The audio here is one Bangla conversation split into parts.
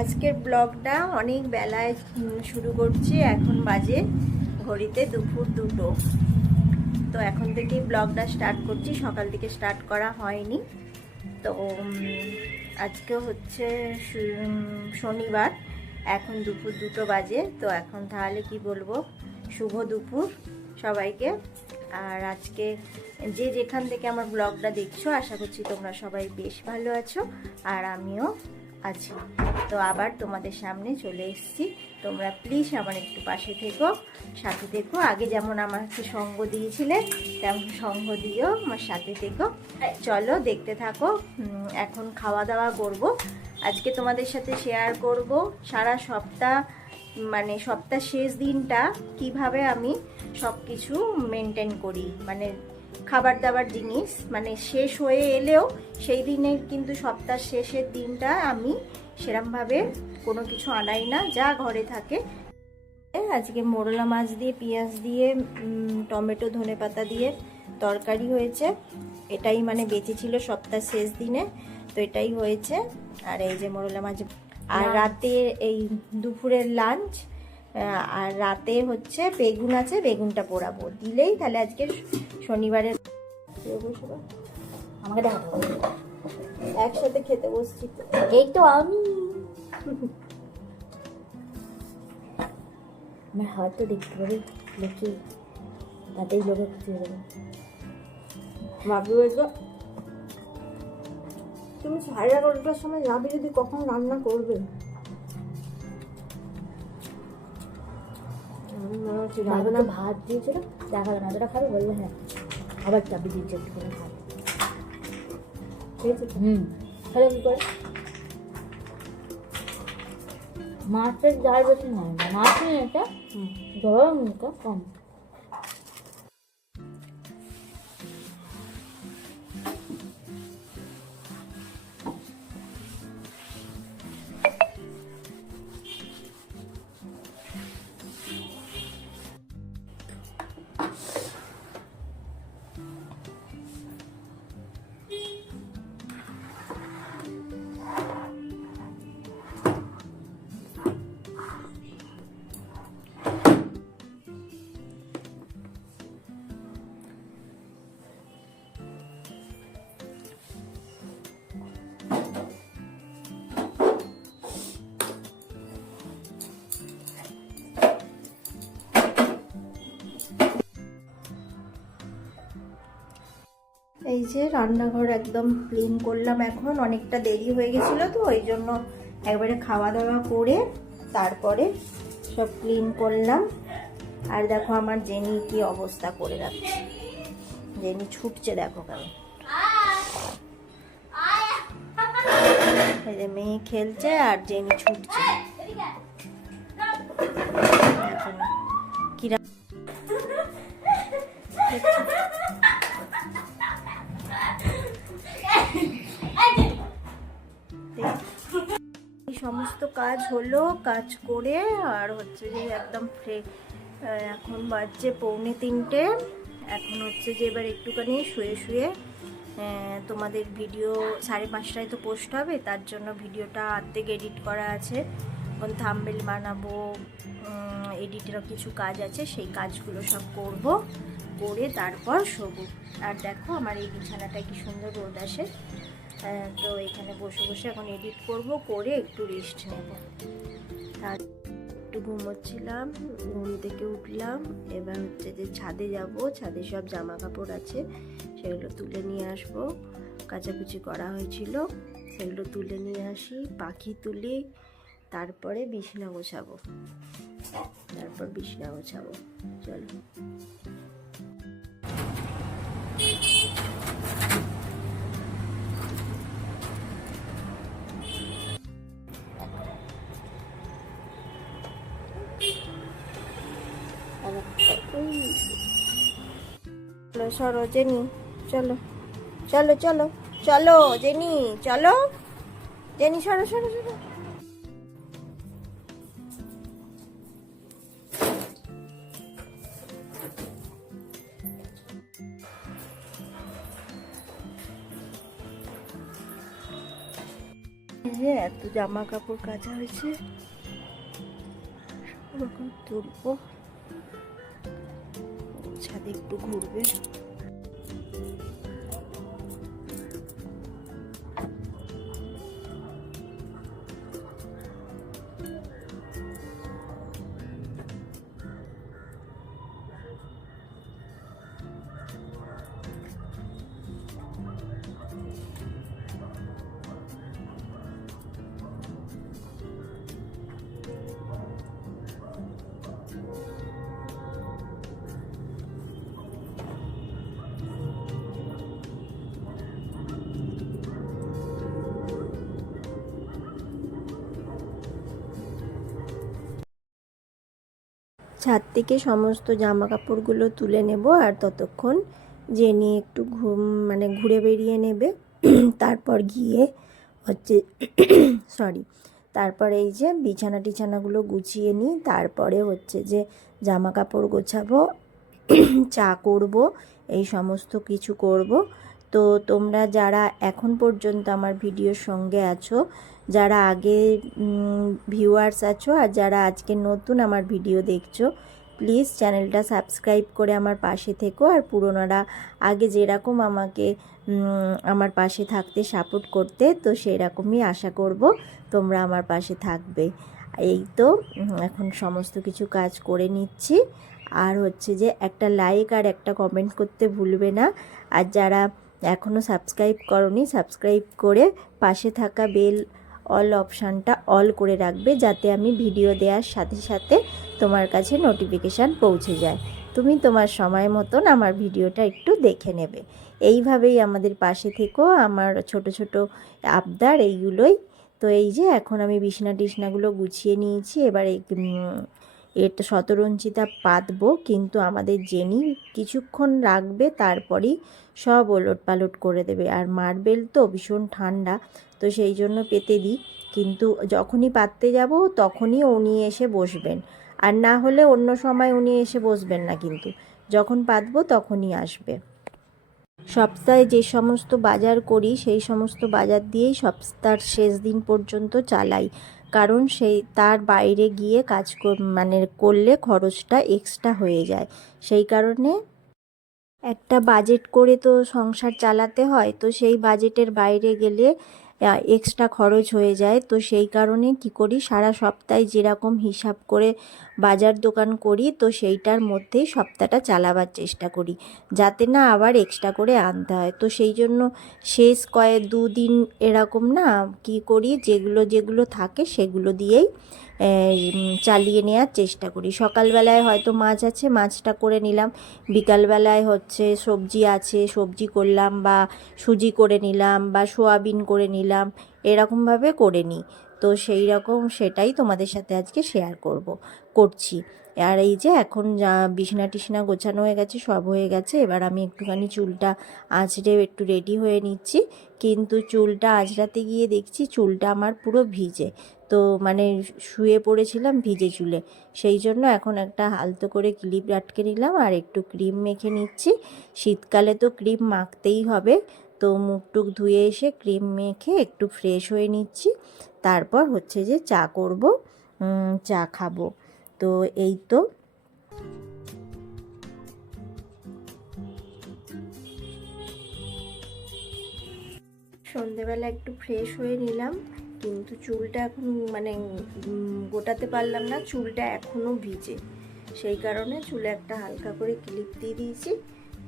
আজকের ব্লগটা অনেক বেলায় শুরু করছি। এখন বাজে ঘড়িতে দুপুর 2টো। তো এখন থেকেই ব্লগটা স্টার্ট করছি, সকাল থেকে স্টার্ট করা হয়নি। তো আজকে হচ্ছে শনিবার, এখন দুপুর 2টো বাজে। তো এখন তাহলে কি বলবো, শুভ দুপুর সবাইকে। আর আজকে যে যেখান থেকে আমার ব্লগটা দেখছো, আশা করছি তোমরা সবাই বেশ ভালো আছো, আর আমিও আছি। তো আবার তোমাদের সামনে চলে এসেছি। তোমরা প্লিজ আমার একটু পাশে থেকো, সাথে থেকো। আগে যেমন আমাকে সঙ্গ দিয়েছিলে তেমন সঙ্গ দিও, আমার সাথে থেকো। চলো দেখতে থাকো। এখন খাওয়া দাওয়া করব। আজকে তোমাদের সাথে শেয়ার করব সারা সপ্তাহ, মানে সপ্তাহ শেষ দিনটা কিভাবে আমি সব কিছু মেনটেন করি। মানে খাবার দাবার জিনিস মানে শেষ হয়ে এলেও সেই দিনের কিন্তু সপ্তাহ শেষের দিনটা আমি সেরমভাবে কোনো কিছু আনাই না, যা ঘরে থাকে। আজকে মোরলা মাছ দিয়ে, পেঁয়াজ দিয়ে, টমেটো, ধনেপাতা দিয়ে তরকারি হয়েছে। এটাই মানে বেঁচে ছিল সপ্তাহ শেষ দিনে, তো এটাই হয়েছে। আর এই যে মোরলা মাছ। আর রাতে এই দুপুরের লাঞ্চ। আর রাতে হচ্ছে বেগুন আছে, বেগুনটা পোড়াবো দিলেই তাহলে আজকে শনিবারের আমাকে দেখাতে হবে। একসাথে খেতে বসছি। তো এই তো আমি আমার হাত তো দেখতে পাবে লোকে, তাতেই লোকে খুশি হয়ে যাবে। ভাবি বলছো তুমি 11:30টার সময় যাবে, যদি কখন রান্না করবে? রান্না ভাত দিয়েছিল, দেখালাম এতটা খাবে, বললে হ্যাঁ, আবার চাবি দিয়েছে একটুখানি ভাত। ঠিক আছে, তাহলে কি করে? মাছের জাল বেশি নয়, মাছ নিয়ে এটা গরম কম। এই যে রান্নাঘর একদম ক্লিন করলাম। এখন অনেকটা দেরি হয়ে গেছিলো, তো ওই জন্য একবারে খাওয়া দাওয়া করে তারপরে সব ক্লিন করলাম। আর দেখো আমার জেনি কি অবস্থা করে রাখছে, জেনি ছুটছে দেখো কেন। এই যে মেয়ে খেলছে আর জেনি ছুটছে। কিরা সমস্ত কাজ হলো, কাজ করে আর হচ্ছে যে একদম এখন বাজছে 2:45। এখন হচ্ছে যে এবার একটুখানি শুয়ে শুয়ে তোমাদের ভিডিও 5:30টায় তো পোস্ট হবে, তার জন্য ভিডিওটা অর্ধেক এডিট করা আছে। এখন থাম্বনেল বানাবো, এডিটেরও কিছু কাজ আছে, সেই কাজগুলো সব করব, করে তারপর শোবো। আর দেখো আমার এই বিছানাটা কি সুন্দর রোদ আসে। তো এখানে বসে বসে এখন এডিট করব, করে একটু রেস্ট নেব। তার একটু ঘুমোচ্ছিলাম, ঘুম থেকে উঠলাম। এবার হচ্ছে যে ছাদে যাব, ছাদে সব জামা কাপড় আছে, সেগুলো তুলে নিয়ে আসবো। কাচাকুচি করা হয়েছিল, সেগুলো তুলে নিয়ে আসি, পাখি তুলি, তারপরে বিছানা গোছাবো। চলো। সরো জেনি, চলো চলো চলো চলো জেনি, চলো জেনি, সরো সরো সরো। যে এত জামা কাপড় কাচা হয়েছে, ওরকম তুলবো। ছাদে একটু ঘুরবে। ছাদ থেকে সমস্ত জামা কাপড়গুলো তুলে নেব, আর ততক্ষণ জেনি একটু ঘুরে বেরিয়ে নেবে। তারপর গিয়ে হচ্ছে তারপরে এই যে বিছানা টিছানাগুলো গুছিয়ে নিই, তারপরে হচ্ছে যে জামা কাপড় গোছাবো, চা করব, এই সমস্ত কিছু করব। তো তোমরা যারা এখন পর্যন্ত আমার ভিডিওর সঙ্গে আছো, যারা আগে ভিউয়ার্স আছো, আর যারা আজকে নতুন আমার ভিডিও দেখছো, প্লিজ চ্যানেলটা সাবস্ক্রাইব করে আমার পাশে থেকো। আর পুরোনোরা আগে যেরকম আমাকে আমার পাশে থাকতে সাপোর্ট করতে, তো সেই রকমই আশা করব তোমরা আমার পাশে থাকবে। এই তো এখন সমস্ত কিছু কাজ করে নিচ্ছি। আর হচ্ছে যে একটা লাইক আর একটা কমেন্ট করতে ভুলবে না। আর যারা এখনও সাবস্ক্রাইব করোনি, সাবস্ক্রাইব করে পাশে থাকা বেল অল অপশানটা অল করে রাখবে, যাতে আমি ভিডিও দেওয়ার সাথে সাথে তোমার কাছে নোটিফিকেশান পৌঁছে যায়। তুমি তোমার সময় মতন আমার ভিডিওটা একটু দেখে নেবে। এইভাবেই আমাদের পাশে থেকো। আমার ছোট ছোট আবদার এইগুলোই। তো এই যে এখন আমি বিছনা টিছনাগুলো গুছিয়ে নিয়েছি। এবার এটা শতরঞ্চিতা পাতবো, কিন্তু আমাদের জেনি কিছুক্ষণ রাখবে, তারপরই সব ওলট পালট করে দেবে। আর মার্বেল তো ভীষণ ঠান্ডা, তো সেই জন্য পেতে দিই। কিন্তু যখনই পাততে যাব তখনই উনি এসে বসবেন, আর না হলে অন্য সময় উনি এসে বসবেন না, কিন্তু যখন পাতবো তখনই আসবে। সপ্তাহে যে সমস্ত বাজার করি সেই সমস্ত বাজার দিয়েই সপ্তাহের শেষ দিন পর্যন্ত চালাই, কারণ তার বাইরে গিয়ে কাজ করলে খরচটা এক্সট্রা হয়ে যায়। সেই কারণে একটা বাজেট করে তো সংসার চালাতে হয়, তো সেই বাজেটের বাইরে গেলে এক্সট্রা খরচ হয়ে যায়। তো সেই কারণে কি করি, সারা সপ্তাহে যেরকম হিসাব করে বাজার দোকান করি, তো সেইটার মধ্যেই সপ্তাহটা চালাবার চেষ্টা করি, যাতে না আবার এক্সট্রা করে আনতে হয়। তো সেই জন্য শেষ দুদিন এরকম না কি করি, যেগুলো থাকে সেগুলো দিয়েই চালিয়ে নেওয়ার চেষ্টা করি। সকালবেলায় হয়তো মাছ আছে, মাছটা করে নিলাম। বিকালবেলায় হচ্ছে সবজি আছে, সবজি করলাম, বা সুজি করে নিলাম, বা সোয়াবিন করে নিলাম, এরকমভাবে করে নিই। তো সেই রকম সেটাই তোমাদের সাথে আজকে শেয়ার করছি। আর এই যে এখন বিছানা টিছনা গোছানো হয়ে গেছে, সব হয়ে গেছে। এবার আমি একটুখানি চুলটা আঁচড়ে একটু রেডি হয়ে নিচ্ছি, কিন্তু চুলটা আঁচড়াতে গিয়ে দেখছি চুলটা আমার পুরো ভিজে। তো শুয়ে পড়েছিলাম ভিজে চুলে, সেই জন্য এখন একটা আলতো করে ক্লিপ আটকে নিলাম, আর একটু ক্রিম মেখে নিচ্ছি। শীতকালে তো ক্রিম মাখতেই হবে। তো মুখ টুক ধুয়ে এসে ক্রিম মেখে একটু ফ্রেশ হয়ে নিচ্ছি। তারপর হচ্ছে যে চা করব, চা খাবো। তো এই তো সন্ধেবেলা একটু ফ্রেশ হয়ে নিলাম, কিন্তু চুলটা এখন গোটাতে পারলাম না, চুলটা এখনও ভিজে। সেই কারণে চুলে একটা হালকা করে ক্লিপ দিয়ে দিয়েছি,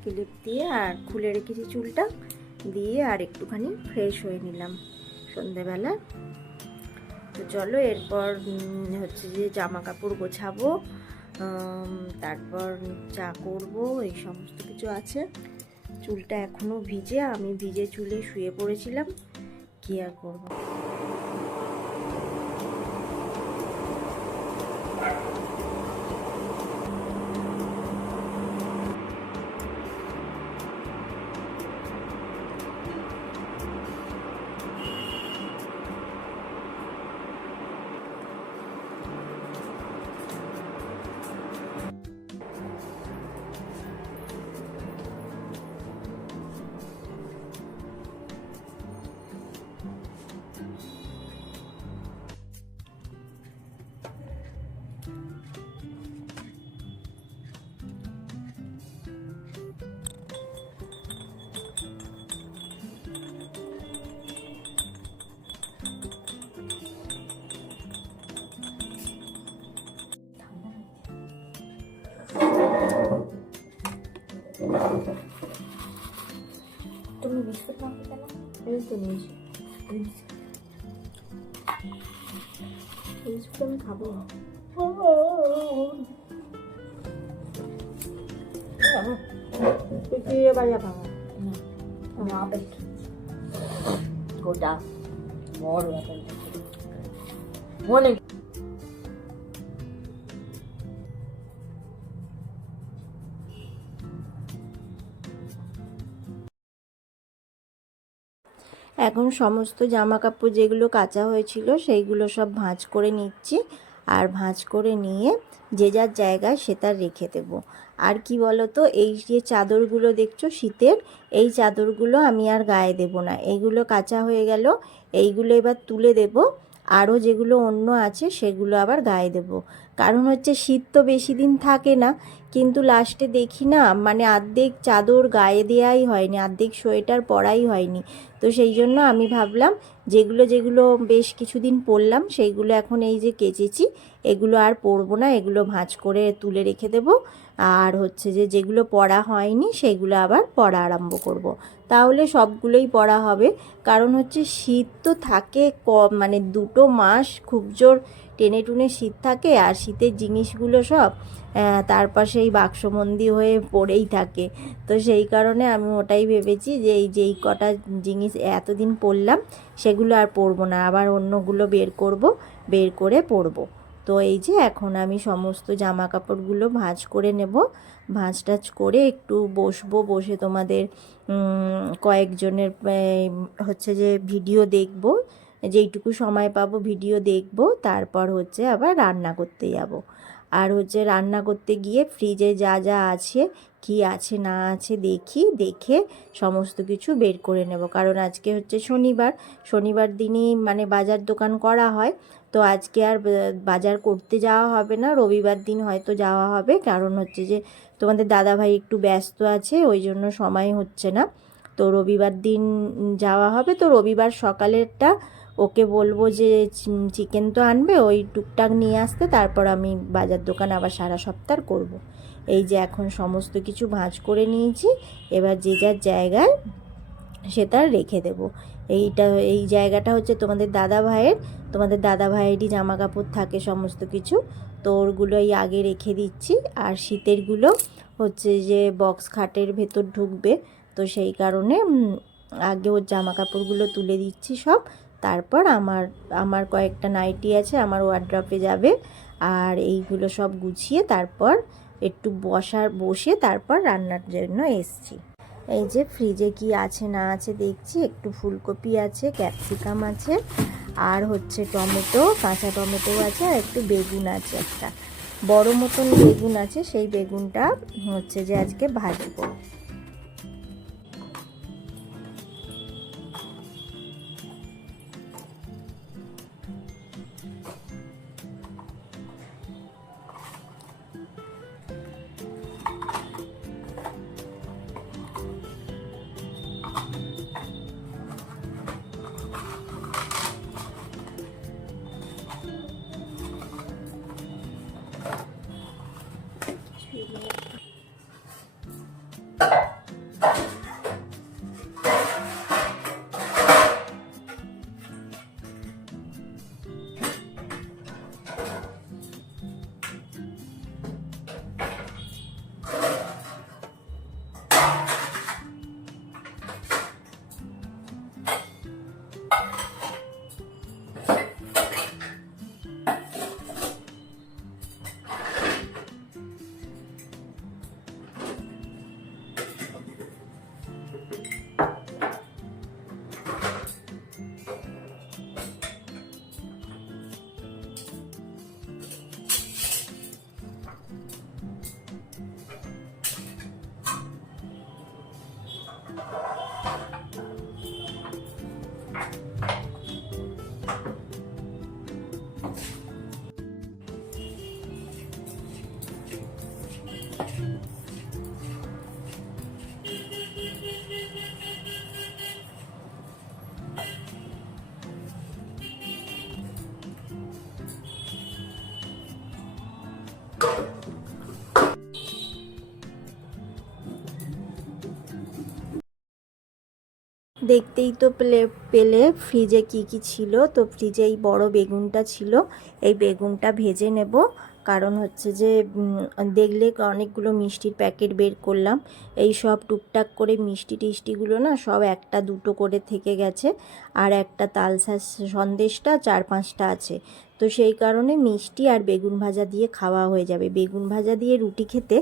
ক্লিপ দিয়ে আর খুলে রেখেছি চুলটা দিয়ে, আর একটুখানি ফ্রেশ হয়ে নিলাম সন্ধেবেলা। তো চলো এরপর হচ্ছে যে জামা কাপড় গোছাবো, তারপর চা করব, এই সমস্ত কিছু আছে। চুলটা এখনও ভিজে, আমি ভিজে চুলে শুয়ে পড়েছিলাম, কি আর করবো। তো নিয়েছি। এই বিস্কুট আমি খাবো না। তুই বাজা খাওয়া না পেট গোটা বড় মনে এখন সমস্ত জামা কাপড় যেগুলো কাচা হয়েছিল সেইগুলো সব ভাঁজ করে নিচ্ছি, আর ভাঁজ করে নিয়ে যে যার জায়গায় সেটা রেখে দেব। আর কি বলো তো, এই যে চাদরগুলো দেখছো শীতের, এই চাদরগুলো আমি আর গায়ে দেব না। এইগুলো কাচা হয়ে গেল, এইগুলো এবার তুলে দেব। আরও যেগুলো অন্য আছে সেগুলো আবার গায়ে দেব। কারণ হচ্ছে শীত তো বেশি দিন থাকে না, কিন্তু লাস্টে দেখি না মানে অর্ধেক চাদর গায়ে দেওয়াই হয়নি, অর্ধেক সোয়েটার পরাই হয়নি। তো সেই জন্য আমি ভাবলাম যেগুলো যেগুলো বেশ কিছুদিন পরলাম সেইগুলো এখন এই যে কেচেছি এগুলো আর পরবো না, এগুলো ভাঁজ করে তুলে রেখে দেব। আর হচ্ছে যে যেগুলো পরা হয়নি সেগুলো আবার পরা আরম্ভ করব। তাহলে সবগুলোই পরা হবে। কারণ হচ্ছে শীত তো থাকে মানে 2 মাস খুব জোর টেনে টুনে শীত থাকে, আর শীতের জিনিসগুলো সব তার পাশে এই বাক্সবন্দি হয়ে পড়েই থাকে। তো সেই কারণে আমি ওটাই ভেবেছি যে এই যেই কটা জিনিস এতদিন পরলাম সেগুলো আর পরবো না, আবার অন্যগুলো বের করব, বের করে পরবো। তো এই যে এখন আমি সমস্ত জামা কাপড়গুলো ভাঁজ করে নেব। ভাঁজ টাজ করে একটু বসবো, বসে তোমাদের কয়েকজনের হচ্ছে যে ভিডিও দেখব, যেইটুকু সময় পাবো ভিডিও দেখব। তারপর হচ্ছে আবার রান্না করতে যাব। আর হচ্ছে রান্না করতে গিয়ে ফ্রিজে যা যা আছে, কি আছে না আছে দেখি, দেখে সমস্ত কিছু বের করে নেব। কারণ আজকে হচ্ছে শনিবার, শনিবার দিনই মানে বাজার দোকান করা হয়। তো আজকে আর বাজার করতে যাওয়া হবে না, রবিবার দিন হয়তো যাওয়া হবে। কারণ হচ্ছে যে তোমাদের দাদাভাই একটু ব্যস্ত আছে, ওই জন্য সময় হচ্ছে না। তো রবিবার দিন যাওয়া হবে। তো রবিবার সকালেরটা ওকে বলবো যে চিকেন তো আনবে, ওই টুকটাক নিয়ে আসতে, তারপর আমি বাজার দোকান আবার সারা সপ্তাহ করব। এই যে এখন সমস্ত কিছু ভাঁজ করে নিয়েছি, এবার যে যার জায়গায় সেটা রেখে দেব। এই জায়গাটা হচ্ছে তোমাদের দাদা ভাইয়েরই জামা কাপড় থাকে সমস্ত কিছু, তো ওরগুলোই আগে রেখে দিচ্ছি। আর শীতেরগুলো হচ্ছে যে বক্স খাটের ভেতর ঢুকবে, তো সেই কারণে আগে ওর জামা কাপড়গুলো তুলে দিচ্ছি সব। তারপর আমার কয়েকটা নাইটি আছে, আমার ওয়ার্ড্রপে যাবে। আর এইগুলো সব গুছিয়ে তারপর একটু বসে তারপর রান্নার জন্য এসছি। এই যে ফ্রিজে কি আছে না আছে দেখছি, একটু ফুলকপি আছে, ক্যাপসিকাম আছে, আর হচ্ছে টমেটো, কাঁচা টমেটো আছে, আর একটু বেগুন আছে, একটা বড় মতন বেগুন আছে। সেই বেগুনটা হচ্ছে যে আজকে ভাজবো। দেখতেই তো পেলে ফ্রিজে কি কি ছিল। তো ফ্রিজে এই বড় বেগুনটা ছিল, এই বেগুনটা ভেজে নেব। কারণ হচ্ছে যে দেখলে অনেকগুলো মিষ্টির প্যাকেট বের করলাম, এই সব টুকটাক করে মিষ্টি টিষ্টিগুলো না সব একটা দুটো করে থেকে গেছে, আর একটা তালসা সন্দেশটা 4-5টা আছে। তো সেই কারণে মিষ্টি আর বেগুন ভাজা দিয়ে খাওয়া হয়ে যাবে। বেগুন ভাজা দিয়ে রুটি খেতে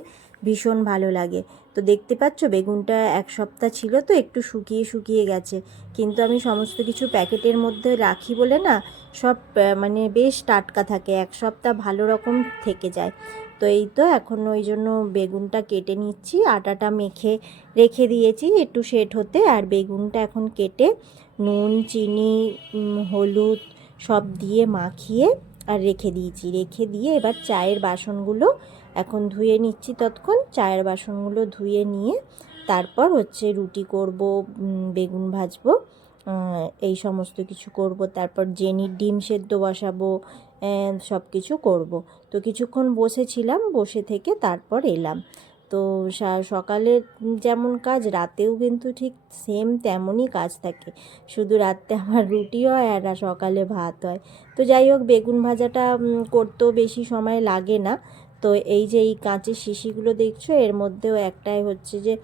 ভীষণ ভালো লাগে। তো দেখতে পাচ্ছ বেগুনটা 1 সপ্তাহ ছিল তো একটু শুকিয়ে শুকিয়ে গেছে, কিন্তু আমি সমস্ত কিছু প্যাকেটের মধ্যে রাখি বলে না সব মানে বেশ টাটকা থাকে, 1 সপ্তাহ ভালো রকম থেকে যায়। তো এই তো এখন ওই জন্য বেগুনটা কেটে নিচ্ছি, আটাটা মেখে রেখে দিয়েছি একটু সেট হতে। আর বেগুনটা এখন কেটে নুন চিনি হলুদ সব দিয়ে মাখিয়ে আর রেখে দিয়েছি। রেখে দিয়ে এবার চায়ের বাসনগুলো এখন ধুয়ে নিচ্ছি। ততক্ষণ চায়ের বাসনগুলো ধুয়ে নিয়ে তারপর হচ্ছে রুটি করব, বেগুন ভাজবো, এই সমস্ত কিছু করব। তারপর জেনির ডিম সেদ্ধ বসাবো, সব কিছু করব। তো কিছুক্ষণ বসেছিলাম, বসে থেকে তারপর এলাম। তো সকালে যেমন কাজ রাতেও কিন্তু ঠিক সেম তেমনই কাজ থাকে, শুধু রাতে আমার রুটি হয় আর সকালে ভাত হয়। তো যাই হোক বেগুন ভাজাটা করতেও বেশি সময় লাগে না। তো এই যে এই কাঁচের শিশিগুলো দেখছো, এর মধ্যেও একটাই হচ্ছে যে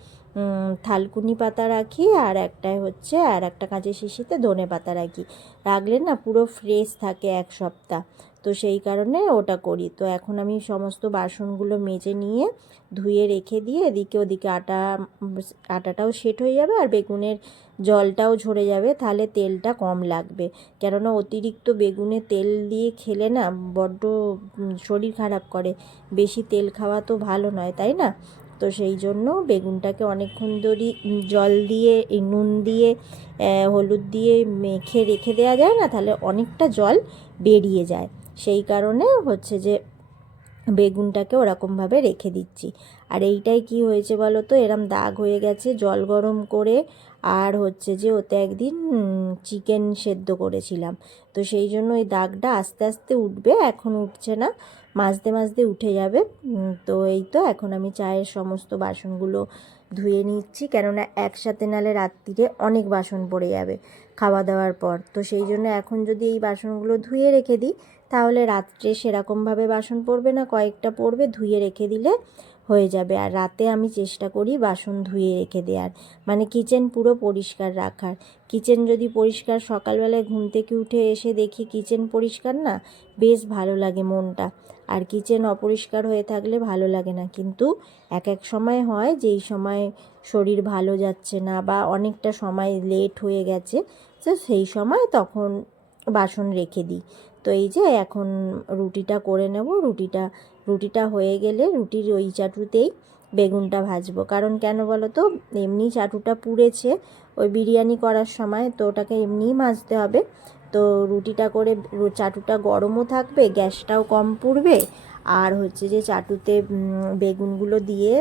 থালকুনি পাতা রাখি, আর একটাই হচ্ছে আর একটা কাঁচের শিশিতে ধনে পাতা রাখি। রাখলে না পুরো ফ্রেশ থাকে 1 সপ্তাহ। তো সেই কারণে ওটা করি। তো এখন আমি সমস্ত বাসনগুলো মেজে নিয়ে ধুয়ে রেখে দিয়ে এদিকে ওদিকে আটাটাও সেট হয়ে যাবে, আর বেগুনের জলটাও ঝরে যাবে, তাহলে তেলটা কম লাগবে। কেননা অতিরিক্ত বেগুনে তেল দিয়ে খেলে না বড্ড শরীর খারাপ করে, বেশি তেল খাওয়া তো ভালো নয়, তাই না? তো সেই জন্য বেগুনটাকে অনেকক্ষণ ধরে জল দিয়ে নুন দিয়ে হলুদ দিয়ে মেখে রেখে দেওয়া যায় না, তাহলে অনেকটা জল বেরিয়ে যায়। সেই কারণে হচ্ছে যে বেগুনটাকে ওরকমভাবে রেখে দিচ্ছি। আর এইটাই কি হয়েছে বলো তো, এরম দাগ হয়ে গেছে জল গরম করে, আর হচ্ছে যে ওতে একদিন চিকেন সেদ্ধ করেছিলাম, তো সেই জন্য ওই দাগটা আস্তে আস্তে উঠবে, এখন উঠছে না, মাজতে মাজতে উঠে যাবে। তো এই তো এখন আমি চায়ের সমস্ত বাসনগুলো ধুয়ে নিচ্ছি, কেননা একসাথে নালে রাত্রিরে অনেক বাসন পড়ে যাবে খাওয়া দাওয়ার পর। তো সেই জন্য এখন যদি এই বাসনগুলো ধুয়ে রেখে দিই তাহলে রাত্রে সেরকমভাবে বাসন পড়বে না, কয়েকটা পড়বে, ধুয়ে রেখে দিলে হয়ে যাবে। আর রাতে আমি চেষ্টা করি বাসন ধুয়ে রেখে দেওয়ার, মানে কিচেন পুরো পরিষ্কার রাখার। কিচেন যদি পরিষ্কার, সকালবেলায় ঘুম থেকে উঠে এসে দেখি কিচেন পরিষ্কার না, বেশ ভালো লাগে মনটা। আর কিচেন অপরিষ্কার হয়ে থাকলে ভালো লাগে না। কিন্তু এক এক সময় হয় যেই সময় শরীর ভালো যাচ্ছে না বা অনেকটা সময় লেট হয়ে গেছে, তো সেই সময় তখন বাসন রেখে দিই। তো এই যে এখন রুটিটা করে নেব, রুটিটা হয়ে গেলে রুটির ওই চাটুতেই বেগুনটা ভাজবো। কারণ কেন বলো তো, এমনি চাটুটা পুড়েছে ওই বিরিয়ানি করার সময়, তো ওটাকে এমনিই মাজতে হবে। তো রুটিটা করে চাটুটা গরমও থাকবে, গ্যাসটাও কম পুড়বে, আর হচ্ছে যে চাটুতে বেগুনগুলো দিয়ে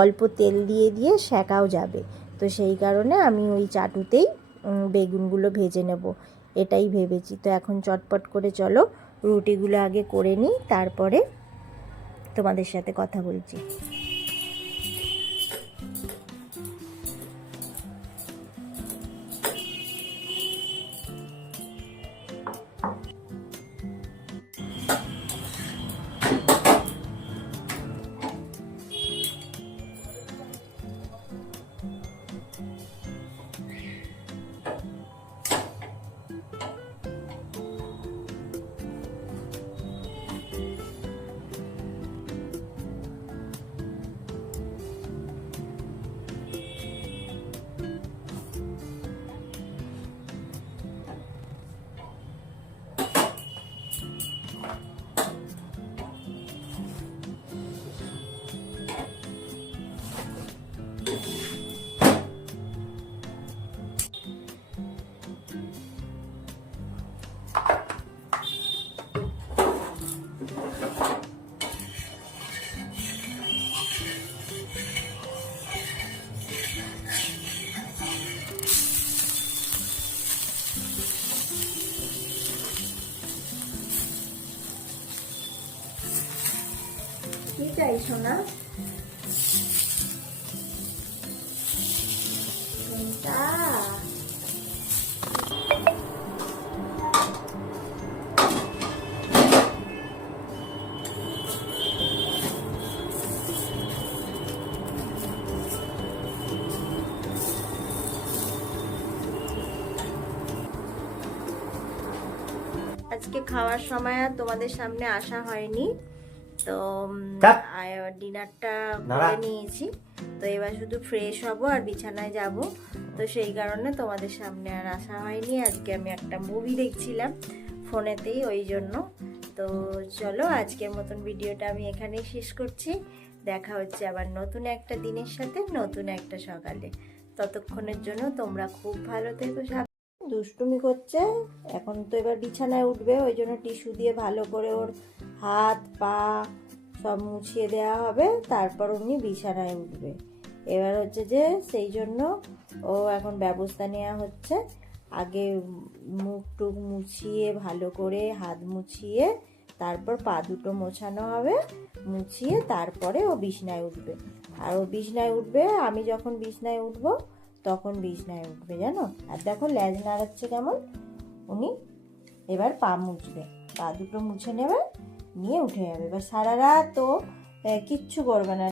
অল্প তেল দিয়ে দিয়ে সেকাও যাবে। তো সেই কারণে আমি ওই চাটুতেই বেগুনগুলো ভেজে নেব, এটাই ভেবেছি। তো এখন চটপট করে চলো রুটিগুলো আগে করে নিই, তারপরে তোমাদের সাথে কথা বলছি। কি চাই সোনা? কোনটা? আজকে খাওয়ার সময় আর তোমাদের সামনে আসা হয়নি, তো ডিনারটা করে নিয়েছি। তো এবার শুধু ফ্রেশ হব আর বিছানায় যাব, তো সেই কারণে তোমাদের সামনে আর আসা হয়নি। আজকে আমি একটা মুভি দেখছিলাম ফোনেতেই, ওই জন্য। তো চলো আজকের মতন ভিডিওটা আমি এখানেই শেষ করছি। দেখা হচ্ছে আবার নতুন একটা দিনের সাথে, নতুন একটা সকালে। ততক্ষণের জন্য তোমরা খুব ভালো থেকো। দুষ্টুমি করছে, এখন তো এবার বিছানায় উঠবে, ওই জন্য টিস্যু দিয়ে ভালো করে ওর হাত পা সব মুছিয়ে দেওয়া হবে, তারপর উনি বিছানায় উঠবে। এবার হচ্ছে যে সেই জন্য ও এখন ব্যবস্থা নেওয়া হচ্ছে। আগে মুখ টুক মুছিয়ে ভালো করে হাত মুছিয়ে তারপর পা দুটো মোছানো হবে, মুছিয়ে তারপরে ও বিছানায় উঠবে। আর ও বিছানায় উঠবে, আমি যখন বিছানায় উঠবো তখন বিছানায় উঠবে, জানো। আর দেখো লেজ নাড়াচ্ছে কেমন। উনি এবার পা মুছবে, পা দুটো মুছে নেবে, নিয়ে উঠে যাবে। এবার সারা রাত তো কিচ্ছু করবে না।